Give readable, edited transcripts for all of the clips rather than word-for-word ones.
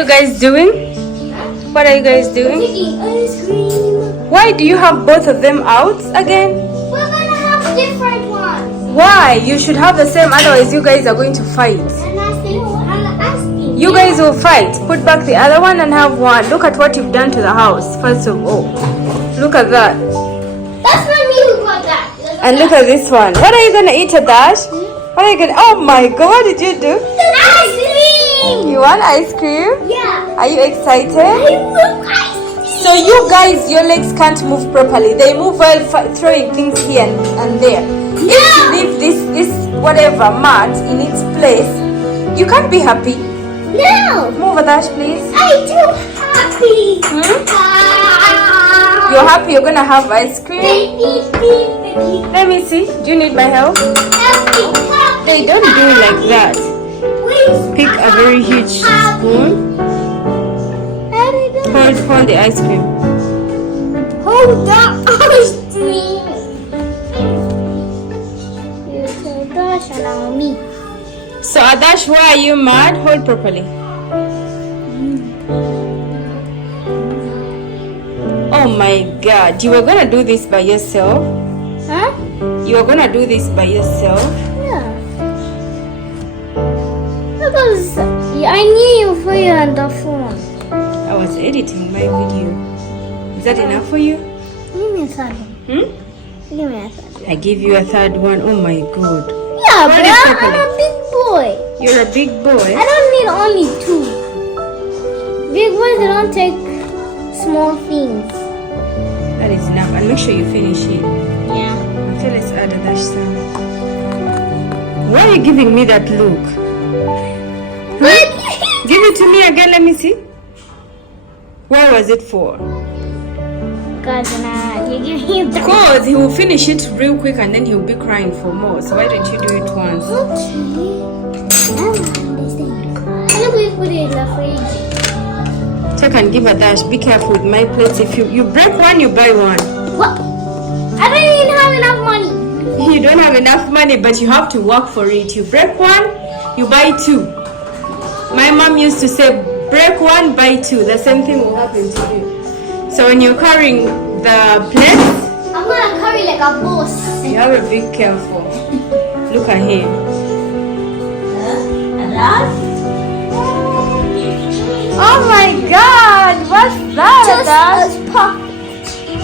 you guys doing? What are you guys doing? Taking ice cream. Why do you have both of them out again? We're gonna have different ones. Why? You should have the same, otherwise you guys are going to fight. I'm asking. You guys will fight. Put back the other one and have one. Look at what you've done to the house, first of all. Look at that. That's not me who got that. And look at this one. What are you gonna eat, Adash? What are you gonna? Oh my God! What did you do? Ice cream. You want ice cream? Yeah. Are you excited? I love ice cream. So you guys, your legs can't move properly. They move while throwing things here and there. If you leave this whatever mat in its place, you can't be happy. No. Move, Adash, please. I'm too happy. You're happy you're gonna have ice cream? Let me see. Do you need my help? They don't do it like that. Pick a very huge spoon. Hold the ice cream. Hold the ice cream. Gosh, allow me. So Adash, why are you mad? Hold properly. Oh my God, you were gonna do this by yourself? Huh? You were gonna do this by yourself? Yeah. Because I knew you for you on the phone. I was editing my video. Is that enough for you? Give me a third one. Give me a third one. I give you a third one. Oh my God. Yeah, Hold but it I'm properly. a big boy. You're a big boy. I don't need only two. Big boys, they don't take small things. That is enough. And make sure you finish it. Yeah. Okay, let's add Adash some. Why are you giving me that look? But Give it to me again. Let me see. Why was it for? because you give me the. Because he will finish it real quick and then he'll be crying for more. So why don't you do it once? Okay. I don't understand. How do we put it in the fridge? Check and give Adash. Be careful with my plates. If you break one, you buy one. What? I don't even have enough money. You don't have enough money, but you have to work for it. You break one, you buy two. My mom used to say, break one, buy two. The same thing will happen to you. So when you're carrying the plates, I'm gonna carry like a boss. you have to be careful. Look at him. Oh my God! What's that, Adash?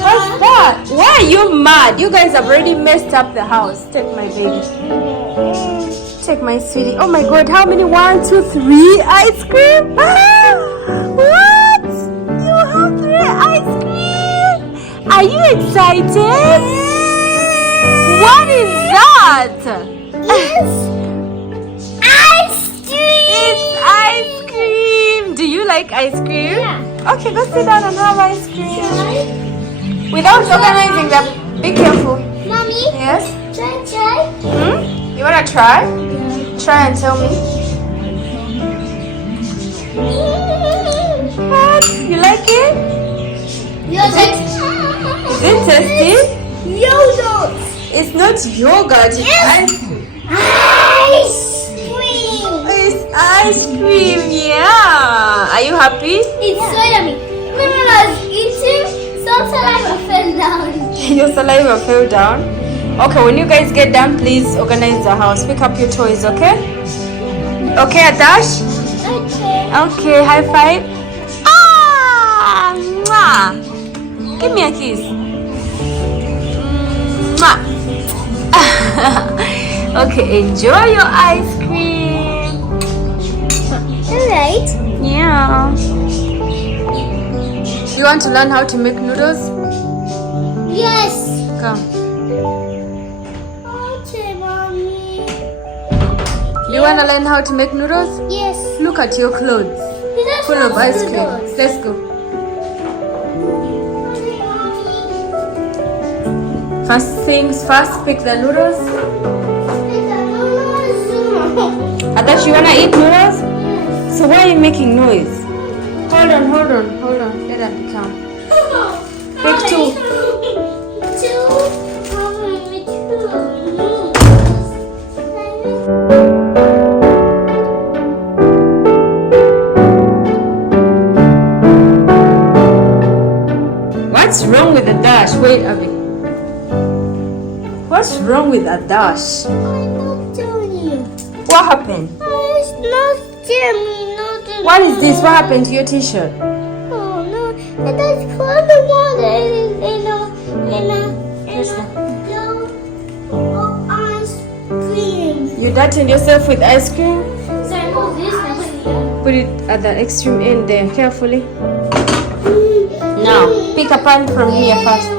What's that? Why are you mad? You guys have already messed up the house. Take my baby. Take my sweetie. Oh my God! How many? 1, 2, 3 ice cream? What? You have 3 ice cream? Are you excited? What is that? Yes. Ice cream. It's ice cream. Do you like ice cream? Yeah. Okay, go sit down and have ice cream. Without organizing them. Be careful. Mommy, Yes? try. You wanna try? Try and tell me. What? You like it? Yogurt. Is it tasty? Yogurt. It's not yogurt, it's ice cream. Ice cream. It's ice cream, yeah. Are you happy? It's so yummy. When I was eating, some saliva fell down. Your saliva fell down. Okay, when you guys get done, please organize the house. Pick up your toys, okay? Okay, Adash? Okay. Okay, high five. Ah! Mwah. Give me a kiss. Mwah. Okay, enjoy your ice cream. Alright. Yeah. You want to learn how to make noodles? Yes. Come. Okay, mommy. You want to learn how to make noodles? Yes. Look at your clothes. Full of ice cream. Let's go. First things first, pick the noodles. Adash, you wanna eat noodles? So why are you making noise? Hold on. Let that become. Pick 2. What's wrong with the dash? Wait, Abby. What's wrong with the dash? I'm not telling you. What happened? It's not Jimmy, not the What is this? What happened to your t-shirt? Oh no, it does cold water in a ice cream. You dirtied yourself with ice cream? So this Put it at the extreme end there, carefully. Now, pick a pan from here first.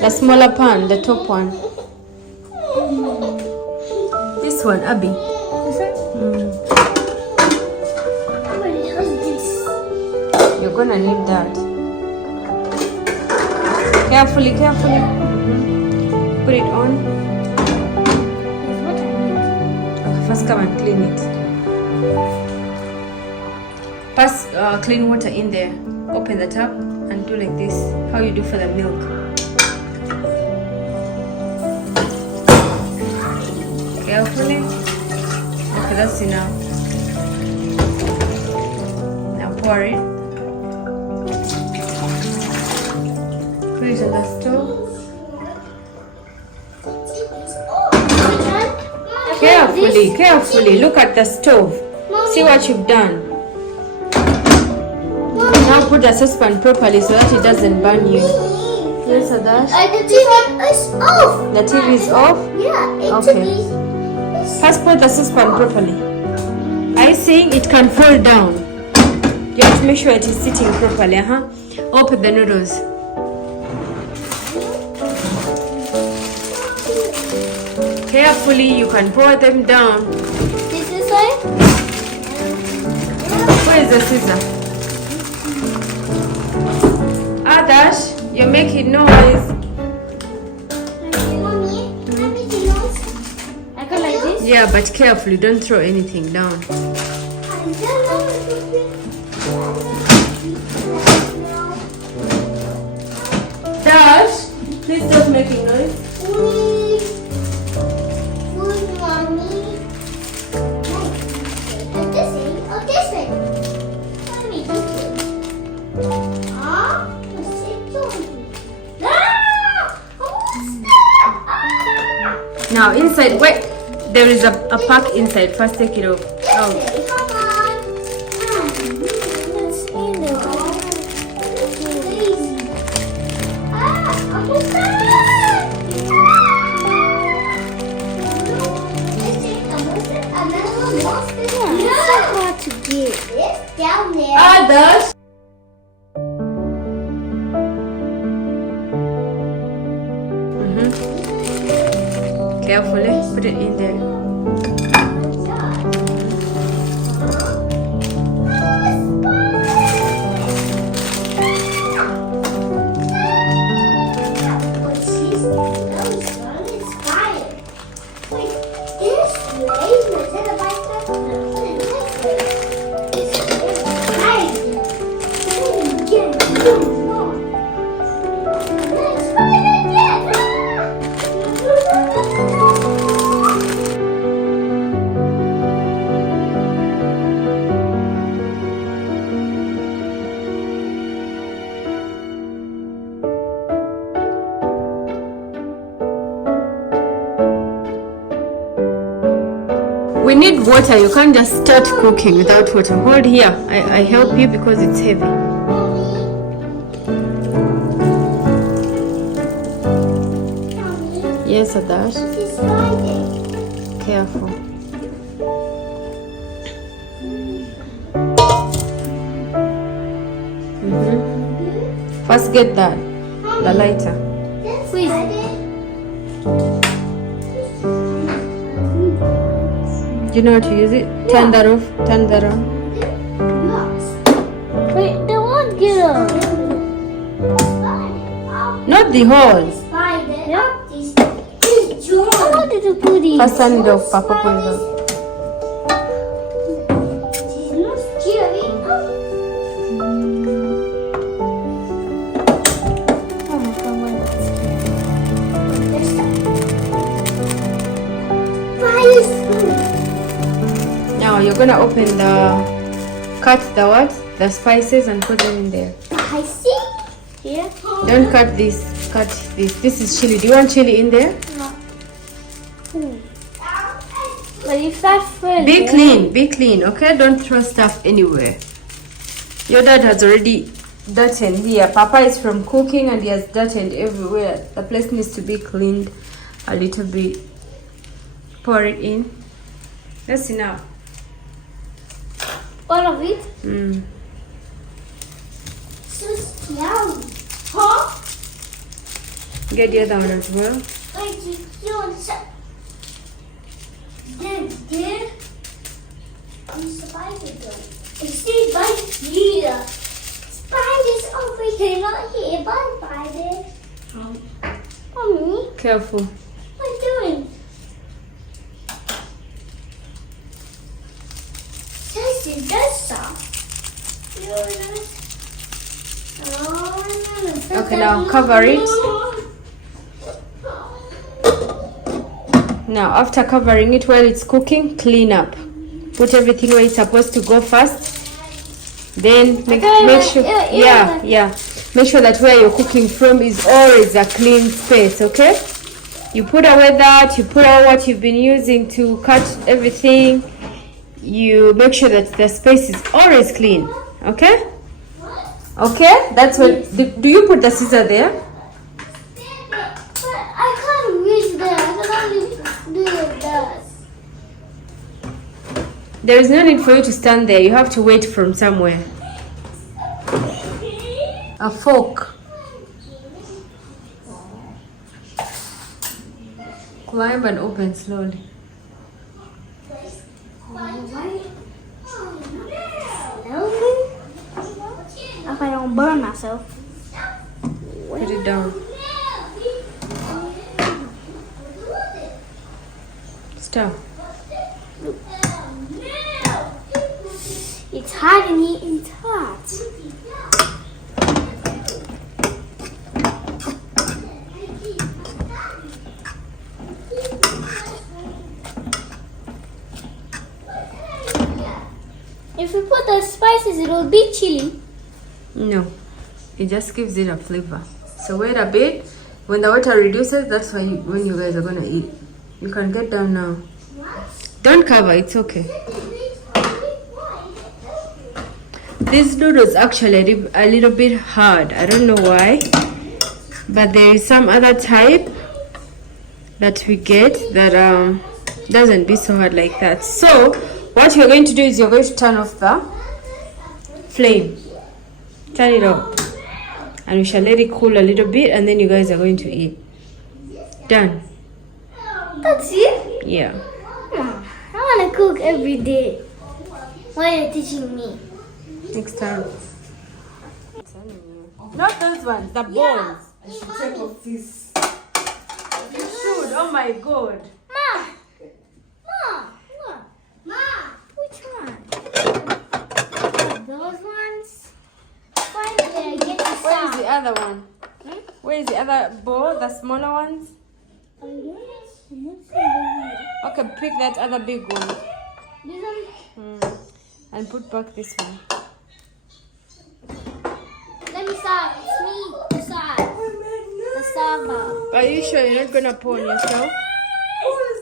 The smaller pan, the top one. This one, Abby. You're gonna need that. Carefully, carefully. Put it on. Okay, first come and clean it. Pass clean water in there. Open the tap and do like this. How you do for the milk. Carefully. Okay, that's enough. Now pour it. Put it on the stove. Carefully, carefully. Look at the stove. See what you've done. Now put the saucepan properly so that it doesn't burn you. Yes, Adash. The TV is off. The TV is off? Yeah, it's Okay. First put the saucepan properly. Are you saying it can fall down? You have to make sure it is sitting properly, Open the noodles. Carefully, you can pour them down. This is it. Where is the scissor? Adash, you're making noise. I go like this. Yeah, but carefully, don't throw anything down. Dash, please stop making noise. Now inside, wait, there is a pack inside. First take it out. Others. Carefully put it in there. We need water. You can't just start cooking without water. Hold here. I help you because it's heavy. Yes, Adash. Careful. First get that. The lighter. You know how to use it? Turn that off. Turn that on. Wait, the one get up. Not the hole. Yeah. I wanted to put it. First turn it off. Papa, put it off. Oh my God, Now you're gonna open cut the spices and put them in there. I see. here. Don't cut this. Cut this. This is chili. Do you want chili in there? No. But if that's full. Be clean. Be clean. Okay. Don't throw stuff anywhere. Your dad has already dirted here. Papa is from cooking and he has dirted everywhere. The place needs to be cleaned a little bit. Pour it in. That's enough. All of it? So yummy. Huh? Get the other one as well. Wait, Dad, I'm spider though. I see spiders here. Spiders over here, not here. Bye, spiders. Mommy, Careful. what are you doing? That's stuff. Okay, now cover it. Now, after covering it while it's cooking, clean up. Put everything where it's supposed to go first. Then make sure, make sure that where you're cooking from is always a clean space. Okay? You put away that. You put away what you've been using to cut everything. You make sure that the space is always clean. Okay? Okay? That's what. Do you put the scissor there? But I can't reach there. I can only do this. There is no need for you to stand there. You have to wait from somewhere. A fork. Climb and open slowly. I hope I don't burn myself. Put it down. Stop. It's hot in here. It's hot. If you put the spices, it will be chili. No, it just gives it a flavor. So wait a bit. When the water reduces, that's when you guys are gonna eat. You can get down now. Don't cover. It's okay. These noodles actually a little bit hard. I don't know why, but there is some other type that we get that doesn't be so hard like that. So what you're going to do is you're going to turn off the flame. Turn it off. And we shall let it cool a little bit and then you guys are going to eat. Done. That's it? Yeah. I want to cook every day. Why are you teaching me? Next time. Not those ones, the balls. I should take off this. You should. Oh my god. Mom! Mom! Look. Mom, Which one? Those ones? why did I get the Where is sound? the other one? Where is the other ball? The smaller ones? Okay, pick that other big one. This one? And put back this one. Let me start. It's me. The side. The side. Are you sure you're not gonna pour on yourself?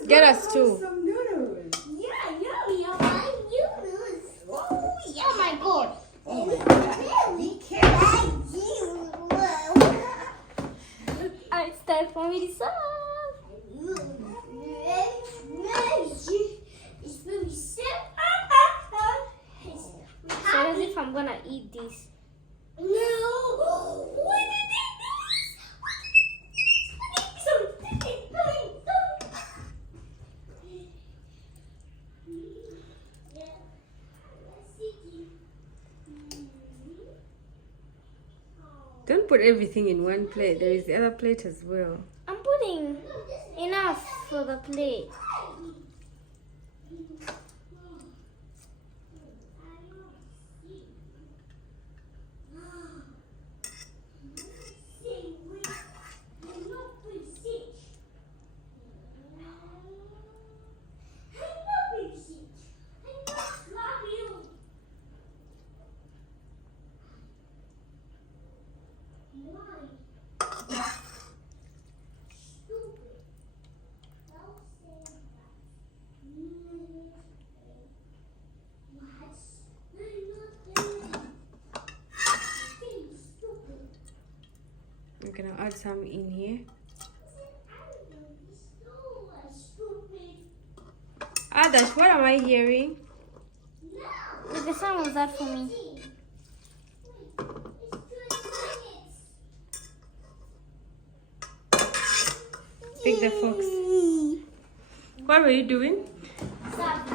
Get us two. Some noodles. Yeah, you like noodles. Oh my god. Really? Can I It's time for me to serve. It's very simple. So as if I'm gonna eat this. No. What did they Don't put everything in one plate. There is the other plate as well. I'm putting enough for the plate. No. some in here. Adash, what am I hearing? The sun was that for me. Pick the fox. What were you doing? Stop.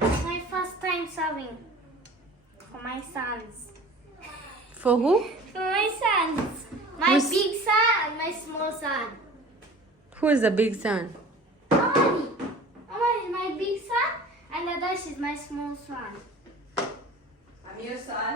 My first time serving for my sons. For who? For my sons. My Who's- big son and my small son. Who is the big son? Amani. Amani is my big son and Adash is my small son. I'm your son.